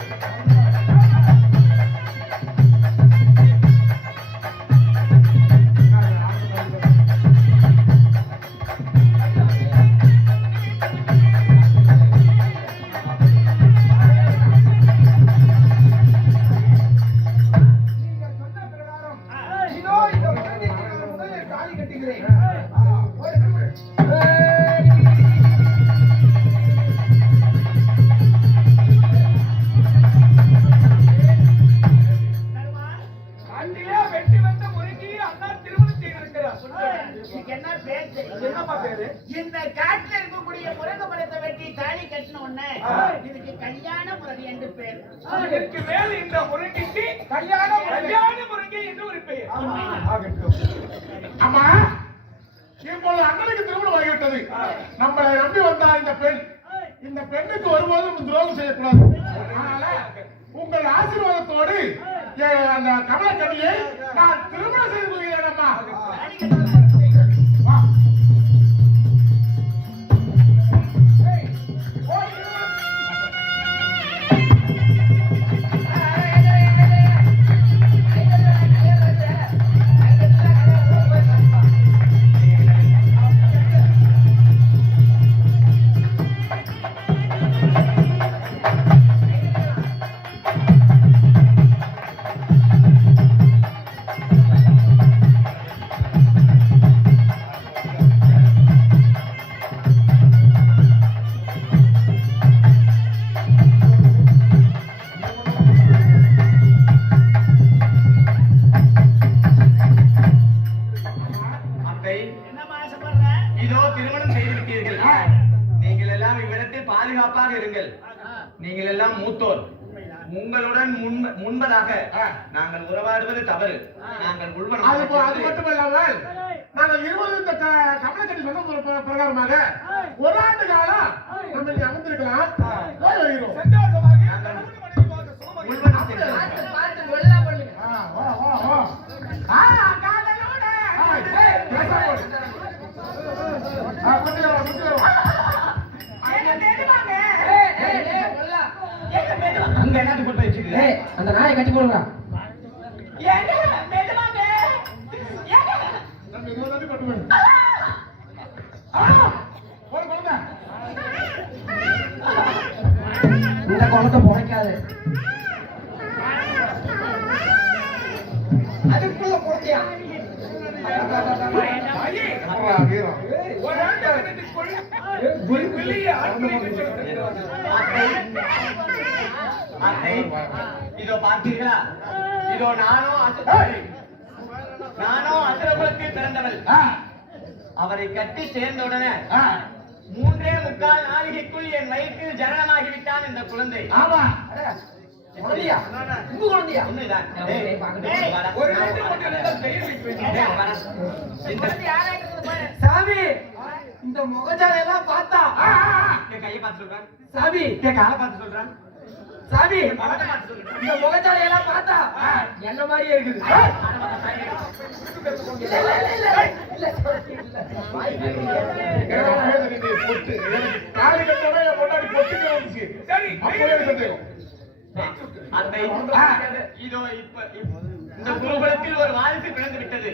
நீங்க ஆ. இதுக்கு கல்யாண முருகி என்று பேர். இதற்கு மேல் இந்த முருங்கிக்கு கல்யாண கல்யாண முருங்கை என்று ஒரு பெயர். ஆகட்டும். ஆமா இப்பொழுது அண்ணனுக்கு திருமணம் ஆகிவிட்டது. நம்மளை நம்பி வந்தார் இந்த பெண். இந்த பெண்ணுக்கு ஒருபோதும் துரோகம் செய்யக்கூடாது. அதனால உங்கள் ஆசீர்வாதத்தோடு அந்த கமலக்கண்ணியை நான் திருமணம் செய்து கொள்கிறேன் அம்மா. இதோ திருமணம் செய்திருக்கிறீர்கள் நீங்கள் எல்லாம் இவ்விடத்தில் பாதுகாப்பாக இருங்கள். நீங்கள் எல்லாம் மூத்தோர். உங்களுடன் முன்ப- முன்பதாக நாங்கள் உறவாடுவது தவறு. நாங்கள் அது மட்டும் இல்லாமல் நாங்கள் இருவரும் இந்த க- கமலக்கண்ணி சொன்ன பிர- பிர- பிரகாரமாக ஒரு ஆண்டு காலம் நம்ம இங்க அமர்ந்திருக்கலாம். போய் வருகிறோம். ஆ. ஆ. ஆ, அந்த நாயை கட்டி குழந்தை. இந்த குளத்தை அதுக்குள்ள போட்டியா இதோ பார்த்தீர்களா இதோ நானும் அசுரகுலத்தில் நானும் அசுரகுலத்தில் பிறந்தவள் அவரை கட்டி சேர்ந்தவுடனே மூன்றே முக்கால் நாளிகைக்குள் என் வயிற்றில் ஜனனமாகிவிட்டான் இந்த குழந்தை ஆமா. சாமி இந்த முகஜாலை எல்லாம் பார்த்தா கையை பார்த்து சொல்றான் சாமி என் காலை பார்த்து சொல்றான் சாமி இந்த முகஜாலை எல்லாம் பார்த்தா என்ன மாதிரியே இருக்குது பொட்டு. சரி இதோ இப்ப இந்த குருகுலத்தில் ஒரு வாரிசு பிறந்து விட்டது.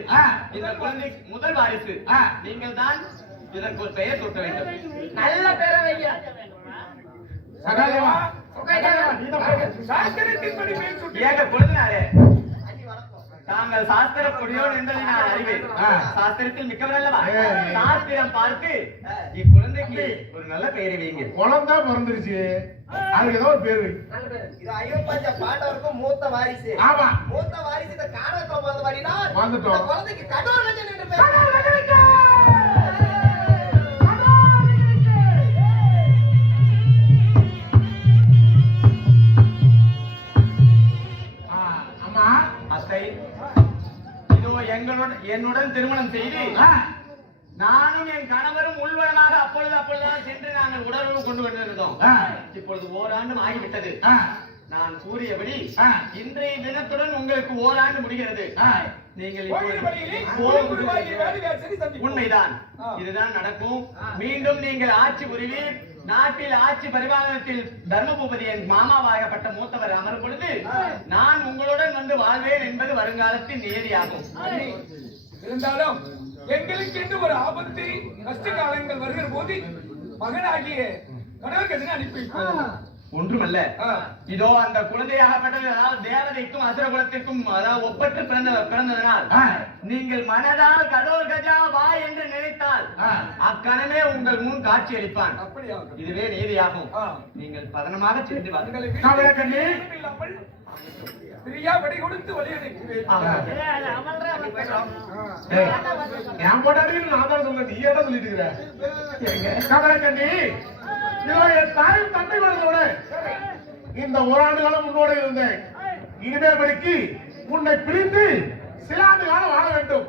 இந்த குழந்தை முதல் வாரிசு. நீங்கள் தான் இதற்கு ஒரு பெயர் சூட்ட வேண்டும். நல்ல பேரை வைங்க சகாதேவா. சாஸ்திரத்தின்படி பெயர் சூட்டி ஏக பொழுதினாரே? தாங்கள் சாஸ்திர பொடியோடு என்பதை நான் அறிவேன். சாஸ்திரத்தில் மிக்கவர் அல்லவா. சாஸ்திரம் பார்த்து இக்குழந்தைக்கு ஒரு நல்ல பெயரை வைங்க. குழந்தை பிறந்துருச்சு. அதுக்கு ஏதோ ஒரு பேரு. வை. நல்ல பேரு. இது அயோப்பாஞ்ச பாண்டவருக்கும் மூத்த வாரிசு. ஆமா. மூத்த வாரிசு இந்த காரணத்துல பிறந்த வாடினா வந்துட்டோம். இந்த குழந்தைக்கு கடவுள் என்று பேர் என்னுடன் திருமணம் செய்து நானும் என் கணவரும் உள்வனமாக அப்பொழுது அப்பொழுதுதான் சென்று நாங்கள் உணர்வு கொண்டு வந்திருந்தோம். இப்பொழுது ஓராண்டும் ஆகிவிட்டது. நான் கூறியபடி. இன்றைய தினத்துடன் உங்களுக்கு ஓராண்டு முடிகிறது. நீங்கள். உண்மைதான். இதுதான் நடக்கும். மீண்டும் நீங்கள் ஆட்சி புரிவீர் நாட்டில் ஆட்சி பரிபாலனத்தில் தர்மபூபதியின் மாமாவாகப்பட்ட மூத்தவர் அமரும் பொழுது நான் உங்களுடன் வந்து வாழ்வேன் என்பது வருங்காலத்தின் நியதியாகும். இருந்தாலும் எங்களுக்கு என்று ஒரு ஆபத்து கஷ்ட காலங்கள் வருகிற போது மகனாகிய கடற்கதனை அனுப்பி ஒன்றுமல்ல. இதோ அந்த குழந்தையாகப்பட்டது தேவதைக்கும் அசுர குலத்திற்கும் அதாவது ஒப்பற்று பிறந்த பிறந்ததனால். நீங்கள் மனதால் கடோர் கஜா வா என்று நினைத்தால். அக்கணமே உங்கள் முன் காட்சி அளிப்பான் அப்படியாகும் இதுவே நீதியாகும். நீங்கள் பதனமாக சென்று வாருங்கள். உங்களை கவலைக்கண்ணி. வீட்டில் இல்லாமல் பிரியா வடி கொடுத்து பொண்டாட்டி நான் தான் சொல்றேன் நீ ஏன் சொல்லிட்டு இருக்கிற. கமலக்கண்ணி இதோ என் தாயும் தந்தை வளர்ந்தோட இந்த ஓராண்டு காலம் உன்னோட இருந்தேன். இனிமேல் படிக்கு உன்னை பிரிந்து சில ஆண்டு காலம் வாழ வேண்டும்.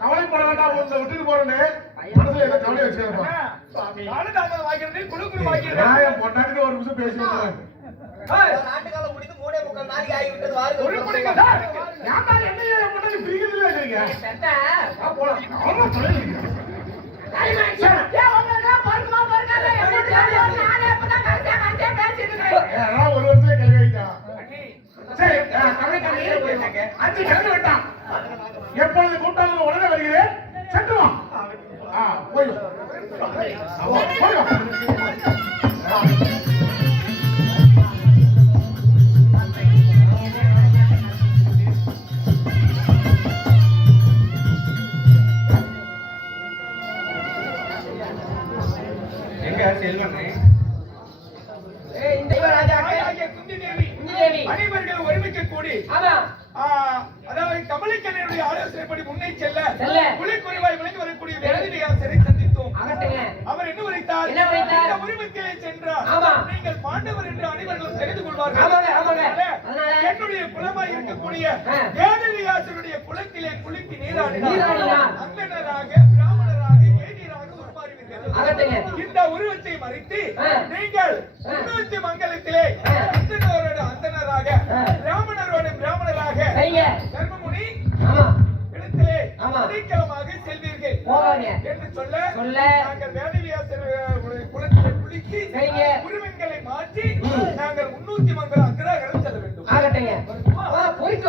கவலைப்பட வேண்டாம் உன்னை விட்டுட்டு போறேன்னு மனசுல எதை கவலை என் பொண்டாட்டி ஒரு நிமிஷம் பேசி வந்துடுறேன் ஒரு ஆண்டு காலம் முடிந்து மூணே முக்கால் நாளைக்கு ஆகிவிட்டது ஒரு மணிக்கு ஏன்டா என்ன என் பொண்டாட்டி பிரிக்கிறது இல்லை போலாம். அஞ்சு கிளம்பி விட்டான் எப்பொழுது கூட்டாளர்கள் உடனே வருகிறேன் சென்று வா ஆ, போய் போய் ஒருமிக்க கூடி அதாவது கமலிக்கண்ணனுடைய ஆலோசனைப்படி முன்னே செல்ல. புலிக்குறிவாய் விளங்கி வரக்கூடிய வேதிவியாசரை சந்தித்தோம் ஆகட்டுங்க. அவர் என்ன உரைத்தார்? இந்த உரிமத்திலே சென்றார். நீங்கள் பாண்டவர் என்று அனைவர்களும் தெரிந்து கொள்வார்கள் என்னுடைய குலமாய் இருக்கக்கூடிய. வேதவியாசருடைய குலத்திலே குளித்து நீராடினார். அந்தனராக பிராமணராக ஏனியராக உருமாறுவீர்கள் ஆகட்டுங்க. இந்த உருவத்தை மறைத்து. நீங்கள். உருவத்தி மங்கலத்திலே. அந்தனரோட அந்தனராக. பிராமணரோட பிராமணராக ஆமா இடத்திலே சீக்கிரமாக செல்வீர்கள். என்று சொல்ல சொல்ல. நாங்கள் வேதவியாசர் குளத்திலே குளித்து உருவங்களை மாற்றி நாங்கள் முன்னூத்தி மங்கலம் அக்ரஹாரம் செல்ல வேண்டும். போயிட்டு